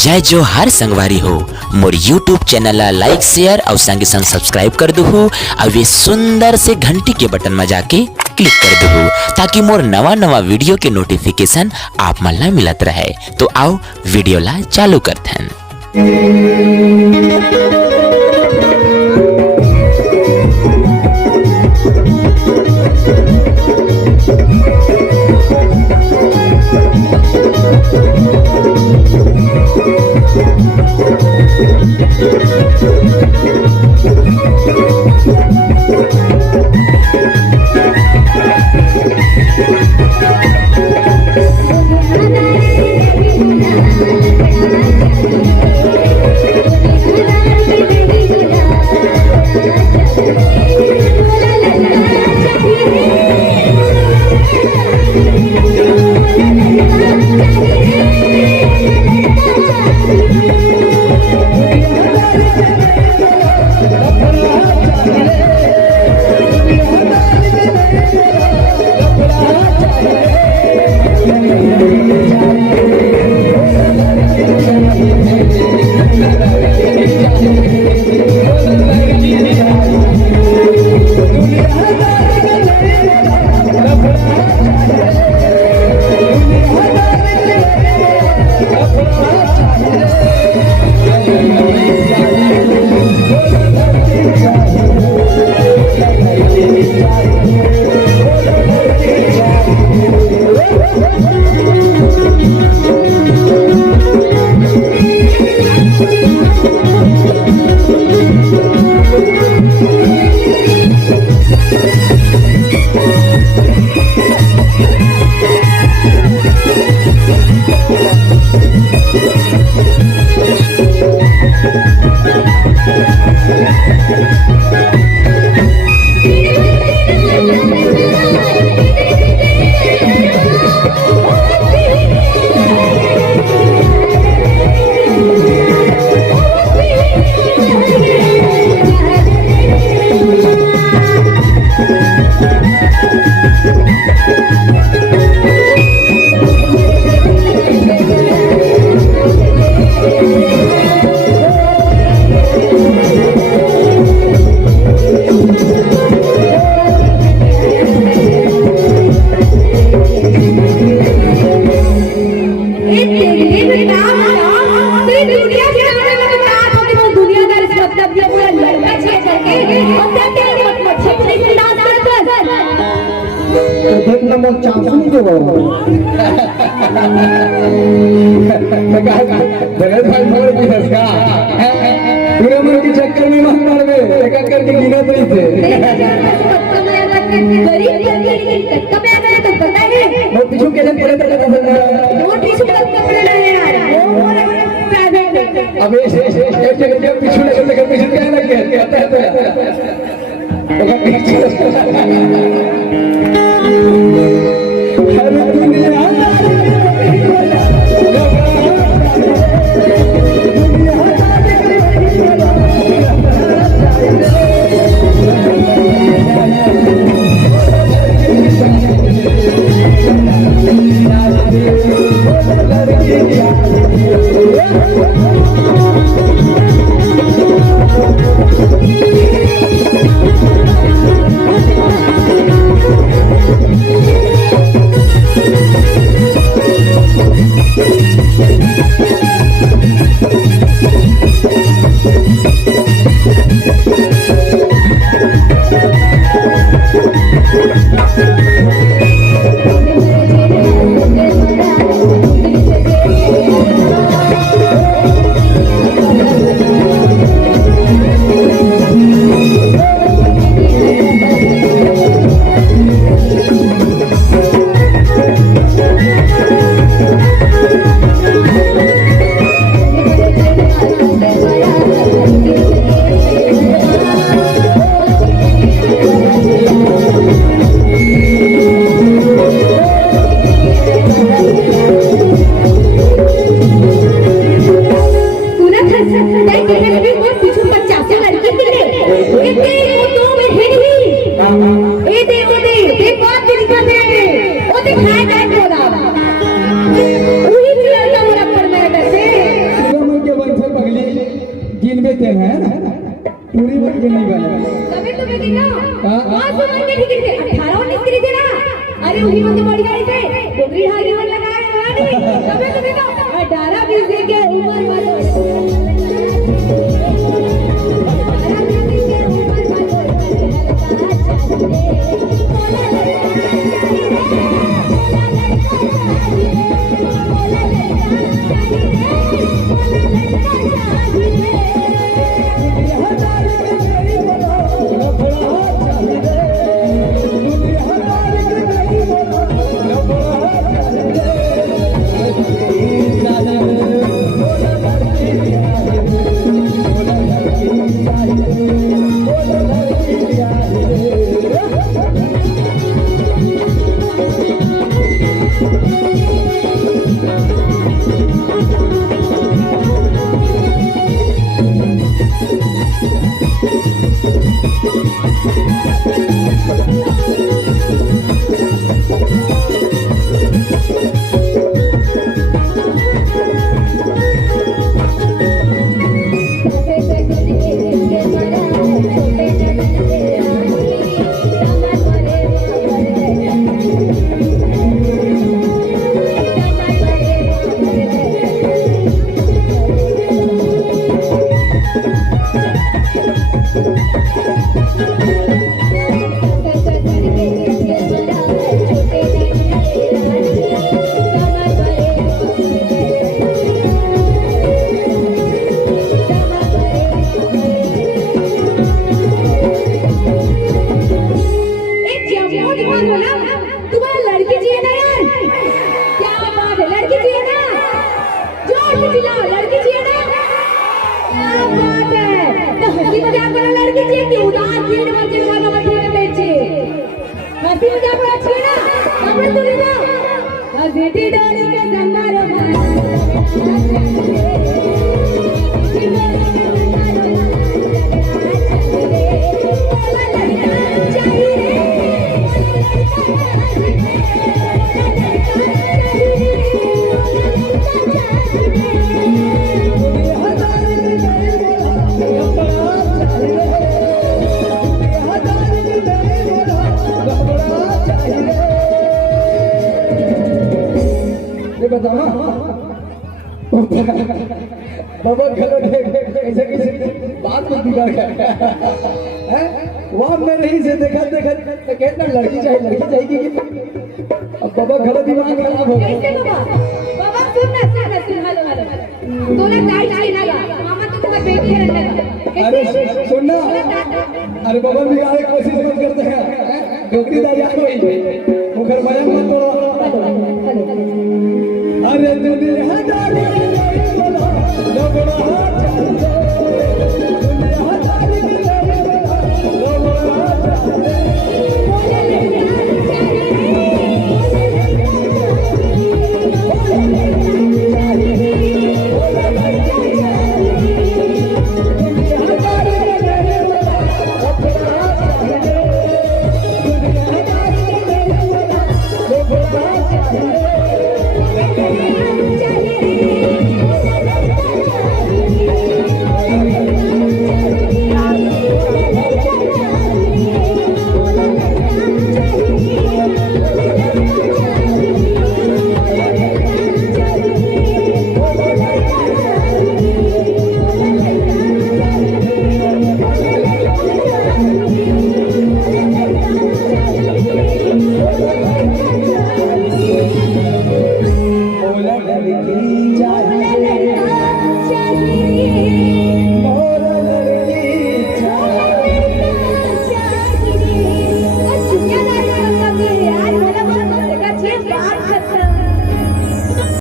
जय जो हर संगवारी हो मोर यूट्यूब चैनल ला लाइक शेयर और संगे संग सब्सक्राइब कर दू और वे सुंदर से घंटी के बटन में जाके क्लिक कर दू ताकि मोर नवा नवा वीडियो के नोटिफिकेशन आप मन ला मिलत रहे। तो आओ वीडियो ला चालू करते हैं। के चक्कर में मत मार में एक करके गिनत नहीं थे वो पीछू के पड़े अब ऐसे जब पीछू लगे पीछू क्या भी नहीं बने। तभी तो मैं कहता हूँ हाँ। पाँच उम्र के ठीक थे 18-19 के थे ना। अरे उन्हीं में तो बढ़ गए थे डोगरी हारी में लगाए वाली। तभी तो कहता हूँ 18-20 के उम्र वाले तुम्हारा लड़की चाहिए ना यार? क्या बात है, लड़की चाहिए ना? जोर से चिल्लाओ, लड़की चाहिए ना? क्या बात है? तो हंसी मजाक वाला लड़की चाहिए कि उदास दिल में मजे वाला बैठे रहते चाहिए? हंसी मजाक वाला चाहिए ना? कपड़े तो ले जाओ। हंसी डाली के संगारो बताओ बाबा खलो ऐसे किसी बात को बिगाड़ है वहां मैं नहीं से देखा कहना लड़की चाहिए कि अब बाबा खलो दिमाग खराब हो कैसे बाबा? बाबा सुन हेलो तूने टाइट ना लगा मामा तो तुम्हारी बेटी है रहने। अरे सुनना अरे बाबा बिगाड़ की कोशिश मत करते हैं डोगरी दादा कोई मुखर माया मत तोड़ो। अरे दुनिया दारी बोलो लोगों हाथ दुनिया दारी बोलो लोगों लड़की